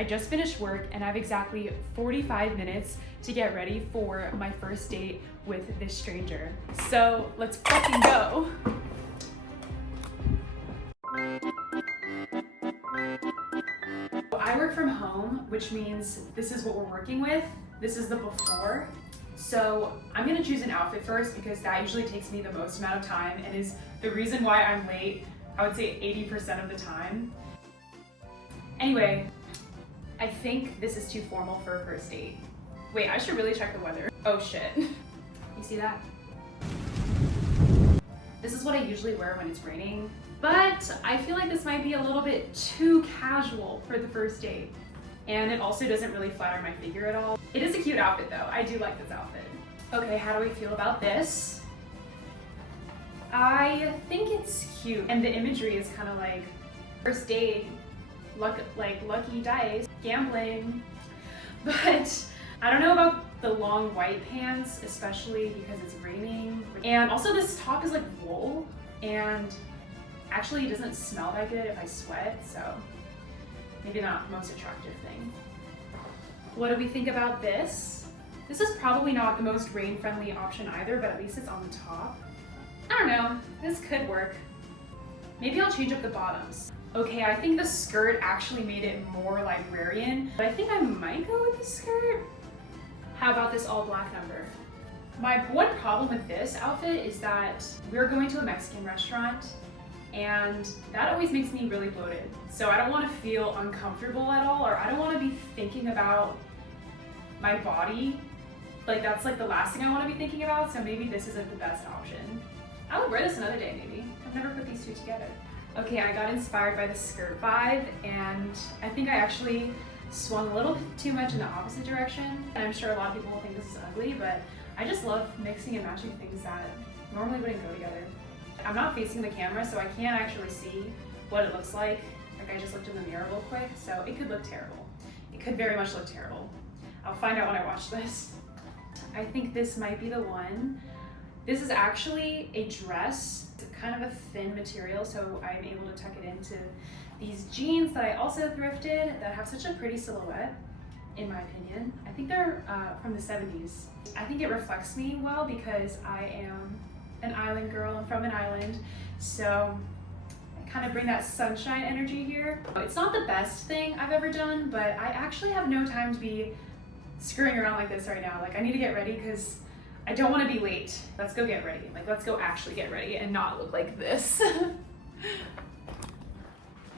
I just finished work and I have exactly 45 minutes to get ready for my first date with this stranger. So let's fucking go. I work from home, which means this is what we're working with. This is the before. So I'm gonna choose an outfit first because that usually takes me the most amount of time and is the reason why I'm late, I would say 80% of the time. Anyway, I think this is too formal for a first date. Wait, I should really check the weather. Oh shit. You see that? This is what I usually wear when it's raining, but I feel like this might be a little bit too casual for the first date. And it also doesn't really flatter my figure at all. It is a cute outfit though. I do like this outfit. Okay, how do we feel about this? I think it's cute. And the imagery is kind of like first date, lucky dice, gambling. But I don't know about the long white pants, especially because it's raining. And also this top is like wool and actually it doesn't smell that good if I sweat, so maybe not the most attractive thing. What do we think about this? This is probably not the most rain-friendly option either, but at least it's on the top. I don't know, this could work. Maybe I'll change up the bottoms. Okay, I think the skirt actually made it more librarian, but I think I might go with the skirt. How about this all black number? My one problem with this outfit is that we're going to a Mexican restaurant and that always makes me really bloated. So I don't want to feel uncomfortable at all, or I don't want to be thinking about my body. Like that's like the last thing I want to be thinking about, so maybe this isn't the best option. I would wear this another day maybe. I've never put these two together. Okay, I got inspired by the skirt vibe and I think I actually swung a little too much in the opposite direction. And I'm sure a lot of people will think this is ugly, but I just love mixing and matching things that normally wouldn't go together. I'm not facing the camera, so I can't actually see what it looks like. Like I just looked in the mirror real quick, so it could look terrible. It could very much look terrible. I'll find out when I watch this. I think this might be the one. This is actually a dress. It's kind of a thin material, so I'm able to tuck it into these jeans that I also thrifted that have such a pretty silhouette, in my opinion. I think they're from the 70s. I think it reflects me well because I am an island girl. I'm from an island, so I kind of bring that sunshine energy here. It's not the best thing I've ever done, but I actually have no time to be screwing around like this right now. Like I need to get ready because I don't want to be late. Let's go get ready. Like let's go actually get ready and not look like this.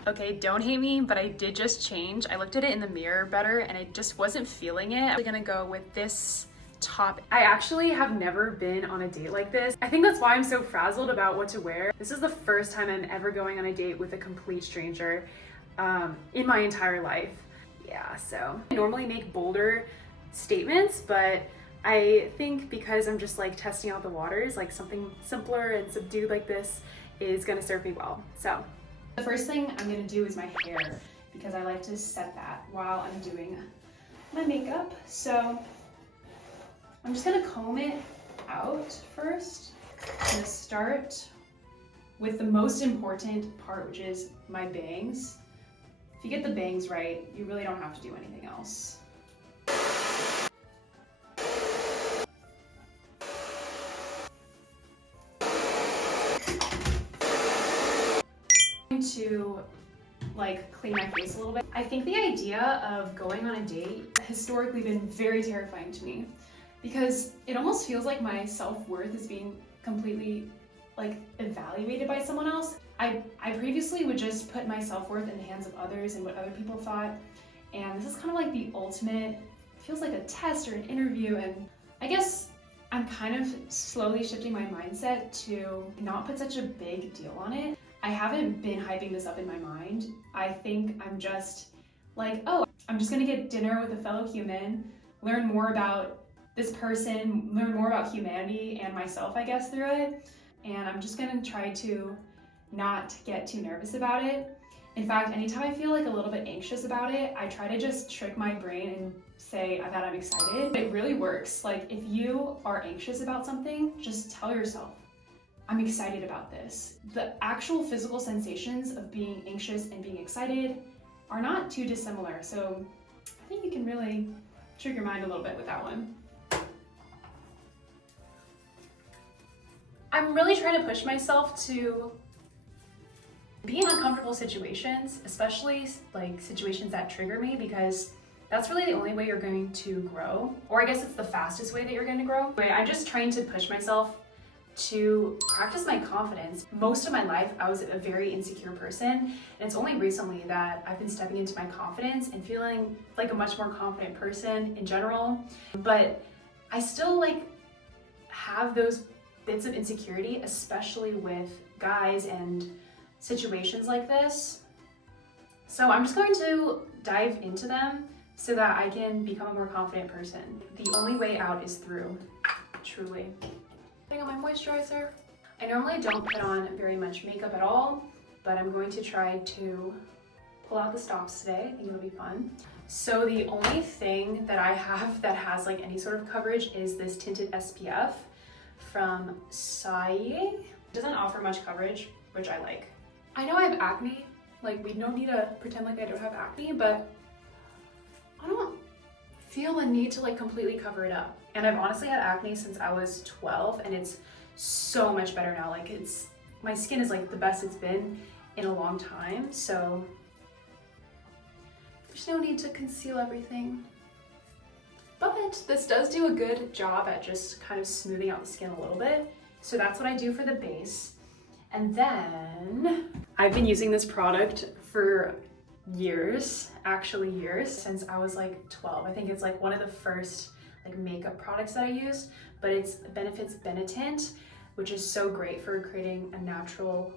Okay, don't hate me, but I did just change. I looked at it in the mirror better and I just wasn't feeling it. I'm gonna go with this top. I actually have never been on a date like this. I think that's why I'm so frazzled about what to wear. This is the first time I'm ever going on a date with a complete stranger in my entire life. Yeah, so I normally make bolder statements, but I think because I'm just like testing out the waters, like something simpler and subdued like this is gonna serve me well. So the first thing I'm gonna do is my hair because I like to set that while I'm doing my makeup. So I'm just gonna comb it out first. I'm gonna start with the most important part, which is my bangs. If you get the bangs right, you really don't have to do anything else. To like clean my face a little bit. I think the idea of going on a date has historically been very terrifying to me because it almost feels like my self-worth is being completely like evaluated by someone else. I previously would just put my self-worth in the hands of others and what other people thought, and this is kind of like the ultimate, feels like a test or an interview, and I guess I'm kind of slowly shifting my mindset to not put such a big deal on it. I haven't been hyping this up in my mind. I think I'm just like, oh, I'm just gonna get dinner with a fellow human, learn more about this person, learn more about humanity and myself, I guess, through it. And I'm just gonna try to not get too nervous about it. In fact, anytime I feel like a little bit anxious about it, I try to just trick my brain and say that I'm excited. It really works. Like if you are anxious about something, just tell yourself, I'm excited about this. The actual physical sensations of being anxious and being excited are not too dissimilar. So I think you can really trick your mind a little bit with that one. I'm really trying to push myself to be in uncomfortable situations, especially like situations that trigger me, because that's really the only way you're going to grow. Or I guess it's the fastest way that you're going to grow. Anyway, I'm just trying to push myself to practice my confidence. Most of my life, I was a very insecure person, and it's only recently that I've been stepping into my confidence and feeling like a much more confident person in general. But I still like have those bits of insecurity, especially with guys and situations like this. So I'm just going to dive into them so that I can become a more confident person. The only way out is through, truly. Putting on my moisturizer. I normally don't put on very much makeup at all, but I'm going to try to pull out the stops today. I think it'll be fun. So the only thing that I have that has like any sort of coverage is this tinted SPF from Eyeshadow. It doesn't offer much coverage, which I like. I know I have acne, like we don't need to pretend like I don't have acne, but I don't feel the need to like completely cover it up. And I've honestly had acne since I was 12, and it's so much better now. Like my skin is like the best it's been in a long time, so there's no need to conceal everything. But this does do a good job at just kind of smoothing out the skin a little bit. So that's what I do for the base. And then I've been using this product for years, actually years, since I was like 12. I think it's like one of the first like makeup products that I used, but it's Benefit's Benetint, which is so great for creating a natural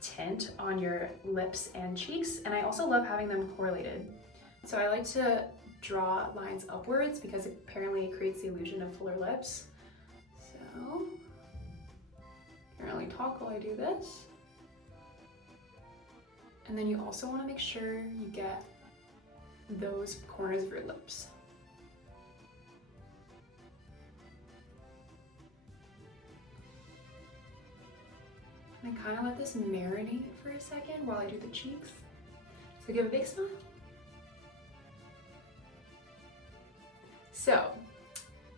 tint on your lips and cheeks. And I also love having them correlated. So I like to draw lines upwards because apparently it creates the illusion of fuller lips. So apparently talk while I do this. And then you also want to make sure you get those corners of your lips. And I kind of let this marinate for a second while I do the cheeks. So give a big smile. So,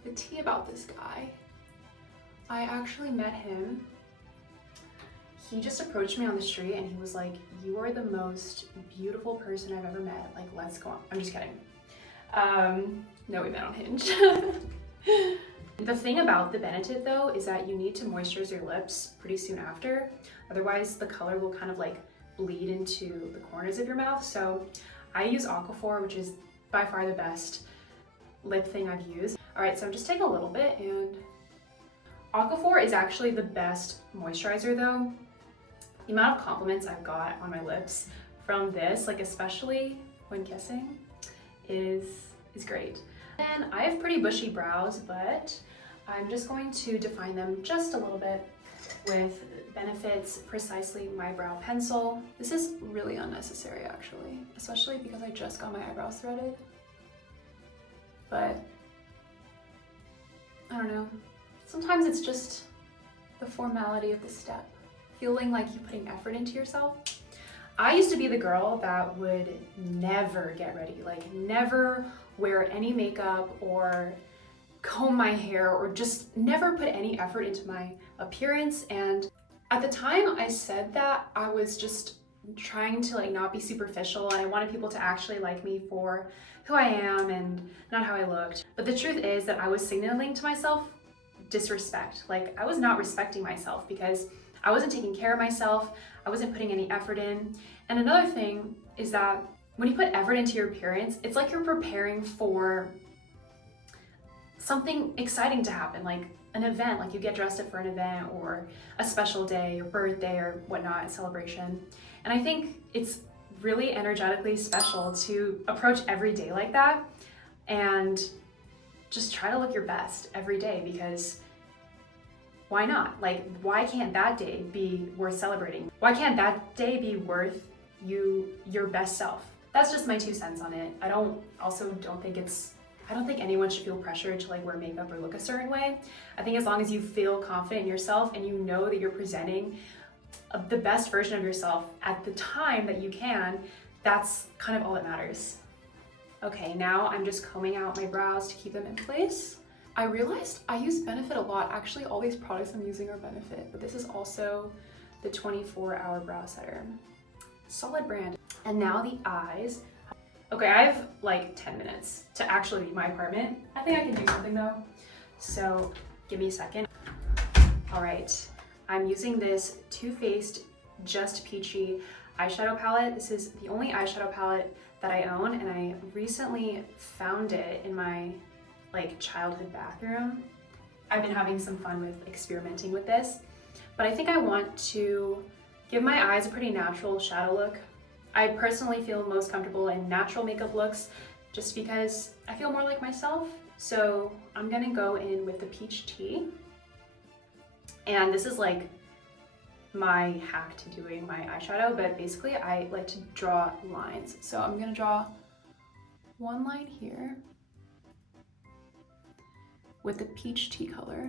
the tea about this guy, I actually met him. He just approached me on the street and he was like, "You are the most beautiful person I've ever met. Like, let's go on." I'm just kidding. No, we met on Hinge. The thing about the Benetint though is that you need to moisturize your lips pretty soon after. Otherwise, the color will kind of like bleed into the corners of your mouth. So I use Aquaphor, which is by far the best lip thing I've used. All right, so I'm just taking a little bit, and Aquaphor is actually the best moisturizer though. The amount of compliments I've got on my lips from this, like especially when kissing, is great. And I have pretty bushy brows, but I'm just going to define them just a little bit with Benefit's Precisely My Brow Pencil. This is really unnecessary actually, especially because I just got my eyebrows threaded. But I don't know, sometimes it's just the formality of the step, feeling like you're putting effort into yourself. I used to be the girl that would never get ready, like never wear any makeup or comb my hair or just never put any effort into my appearance. And at the time I said that, I was just trying to like not be superficial, and I wanted people to actually like me for who I am and not how I looked. But the truth is that I was signaling to myself disrespect. Like I was not respecting myself because I wasn't taking care of myself. I wasn't putting any effort in. And another thing is that when you put effort into your appearance, it's like you're preparing for something exciting to happen, like an event, like you get dressed up for an event or a special day, your birthday or whatnot, a celebration. And I think it's really energetically special to approach every day like that and just try to look your best every day, because why not? Like, why can't that day be worth celebrating? Why can't that day be worth your best self? That's just my 2 cents on it. I don't think anyone should feel pressured to like wear makeup or look a certain way. I think as long as you feel confident in yourself and you know that you're presenting the best version of yourself at the time that you can, that's kind of all that matters. Okay, now I'm just combing out my brows to keep them in place. I realized I use Benefit a lot. Actually, all these products I'm using are Benefit, but this is also the 24-hour brow setter. Solid brand. And now the eyes. Okay, I have like 10 minutes to actually leave my apartment. I think I can do something though. So give me a second. All right, I'm using this Too Faced Just Peachy eyeshadow palette. This is the only eyeshadow palette that I own, and I recently found it in my like childhood bathroom. I've been having some fun with experimenting with this, but I think I want to give my eyes a pretty natural shadow look. I personally feel most comfortable in natural makeup looks just because I feel more like myself. So I'm gonna go in with the Peach Tea. And this is like my hack to doing my eyeshadow, but basically I like to draw lines. So I'm gonna draw one line here with the Peach Tea color.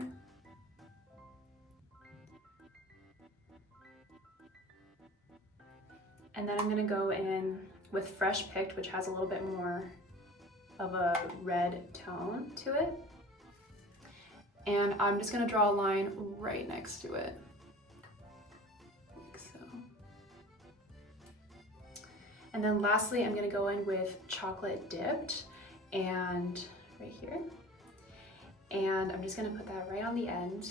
And then I'm gonna go in with Fresh Picked, which has a little bit more of a red tone to it. And I'm just gonna draw a line right next to it, like so. And then lastly, I'm gonna go in with Chocolate Dipped, and right here. And I'm just gonna put that right on the end.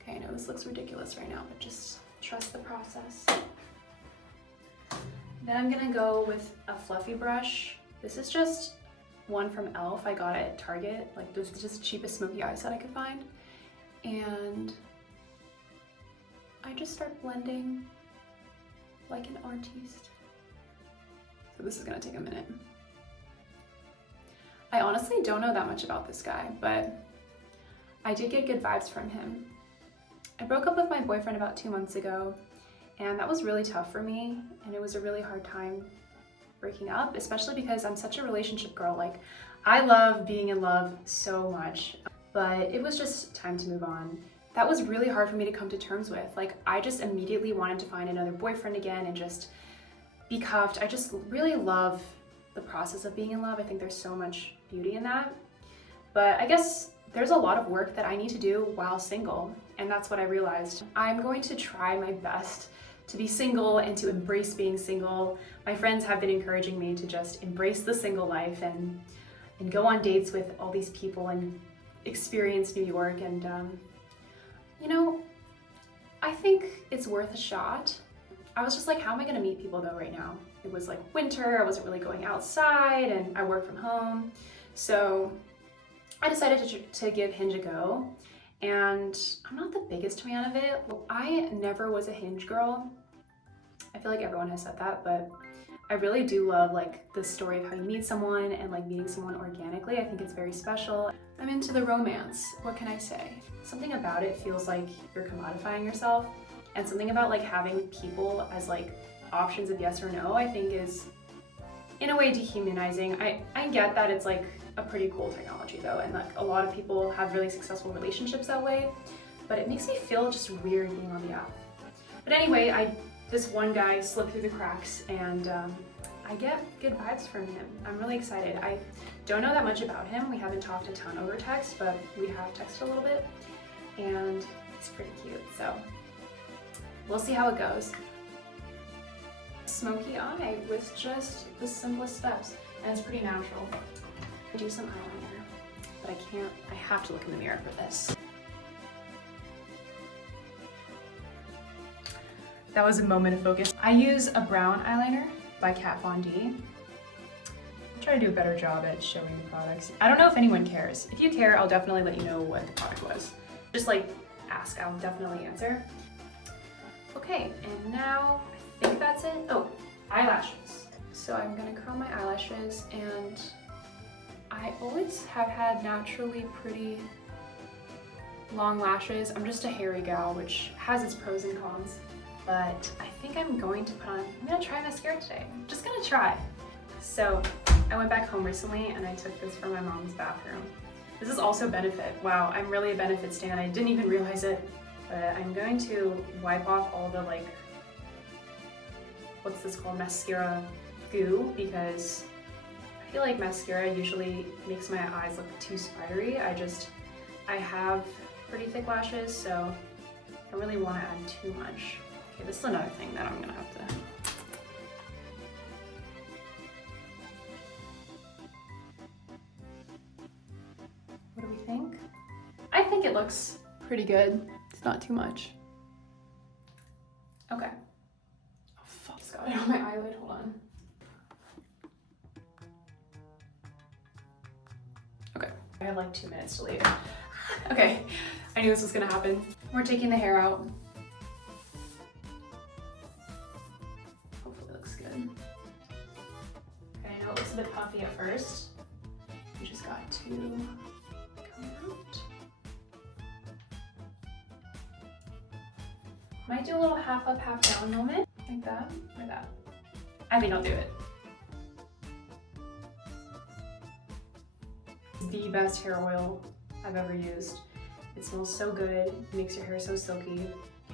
Okay, I know this looks ridiculous right now, but just trust the process. Then I'm gonna go with a fluffy brush. This is just one from e.l.f. I got it at Target. Like, this is just the cheapest smoky eyes that I could find. And I just start blending like an artiste. So this is gonna take a minute. I honestly don't know that much about this guy, but I did get good vibes from him. I broke up with my boyfriend about 2 months ago, and that was really tough for me, and it was a really hard time breaking up, especially because I'm such a relationship girl. Like, I love being in love so much, but it was just time to move on. That was really hard for me to come to terms with. Like, I just immediately wanted to find another boyfriend again and just be cuffed. I just really love the process of being in love. I think there's so much beauty in that. But I guess there's a lot of work that I need to do while single, and that's what I realized. I'm going to try my best to be single and to embrace being single. My friends have been encouraging me to just embrace the single life and go on dates with all these people and experience New York. And you know, I think it's worth a shot. I was just like, how am I gonna meet people though right now? It was like winter, I wasn't really going outside, and I work from home. So I decided to give Hinge a go, and I'm not the biggest fan of it. I never was a Hinge girl. I feel like everyone has said that, but I really do love like the story of how you meet someone and like meeting someone organically. I think it's very special. I'm into the romance. What can I say? Something about it feels like you're commodifying yourself, and something about like having people as like options of yes or no, I think is in a way dehumanizing. I get that it's like a pretty cool technology though, and like a lot of people have really successful relationships that way, but it makes me feel just weird being on the app. But anyway, this one guy slipped through the cracks, and I get good vibes from him. I'm really excited. I don't know that much about him. We haven't talked a ton over text, but we have texted a little bit, and he's pretty cute, so we'll see how it goes. Smoky eye with just the simplest steps, and it's pretty natural. I do some eyeliner, but I have to look in the mirror for this. That was a moment of focus. I use a brown eyeliner by Kat Von D. I'll try to do a better job at showing the products. I don't know if anyone cares. If you care, I'll definitely let you know what the product was. Just like ask, I'll definitely answer. Okay, and now I think that's it. Oh, eyelashes. So I'm gonna curl my eyelashes, and I always have had naturally pretty long lashes. I'm just a hairy gal, which has its pros and cons. But I think I'm gonna try mascara today. I'm just gonna try. So I went back home recently and I took this from my mom's bathroom. This is also Benefit. Wow, I'm really a Benefit stan. I didn't even realize it, But I'm going to wipe off all the like, what's this called, mascara goo, because I feel like mascara usually makes my eyes look too spidery. I have pretty thick lashes, so I don't really want to add too much. Okay, this is another thing that I'm gonna have to. What do we think? I think it looks pretty good. It's not too much. Okay. Oh fuck, just got it on my eyelid, hold on. Okay, I have like 2 minutes to leave. Okay, I knew this was gonna happen. We're taking the hair out. Hopefully it looks good. Okay, I know it looks a bit puffy at first. You just got to come out. Might do a little half up, half down moment, like that, or that. I think I'll do it. It's the best hair oil I've ever used. It smells so good, it makes your hair so silky.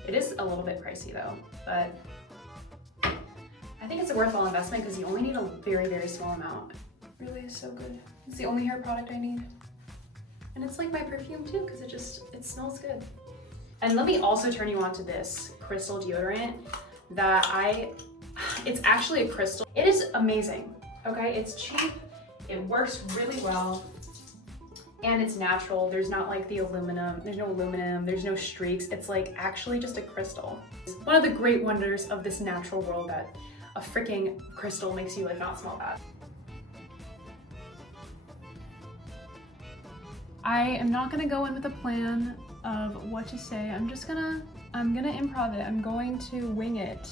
It is a little bit pricey though, but I think it's a worthwhile investment because you only need a very, very small amount. It really is so good. It's the only hair product I need. And it's like my perfume too, because it smells good. And let me also turn you on to this crystal deodorant that it's actually a crystal. It is amazing, okay? It's cheap, it works really well, and it's natural. There's not like the aluminum, there's no aluminum, there's no streaks. It's like actually just a crystal. It's one of the great wonders of this natural world that a freaking crystal makes you like not smell bad. I am not gonna go in with a plan of what to say. I'm gonna improv it. I'm going to wing it,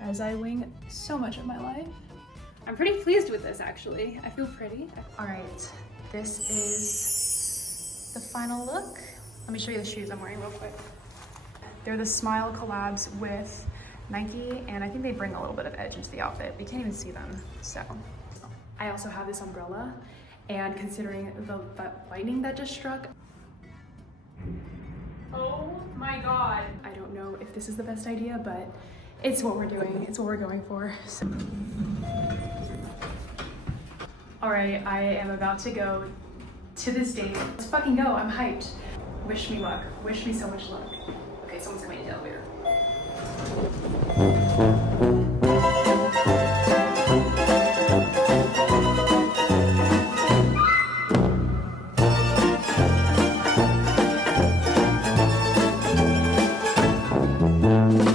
as I wing so much of my life. I'm pretty pleased with this actually. I feel pretty. All right, this is the final look. Let me show you the shoes I'm wearing real quick. They're the Smile collabs with Nike, and I think they bring a little bit of edge into the outfit. We can't even see them, so. I also have this umbrella, and considering the lightning that just struck, oh my God. I don't know if this is the best idea, but it's what we're doing. It's what we're going for. So. All right, I am about to go to this date. Let's fucking go, I'm hyped. Wish me luck, wish me so much luck. Okay, someone's coming in the elevator.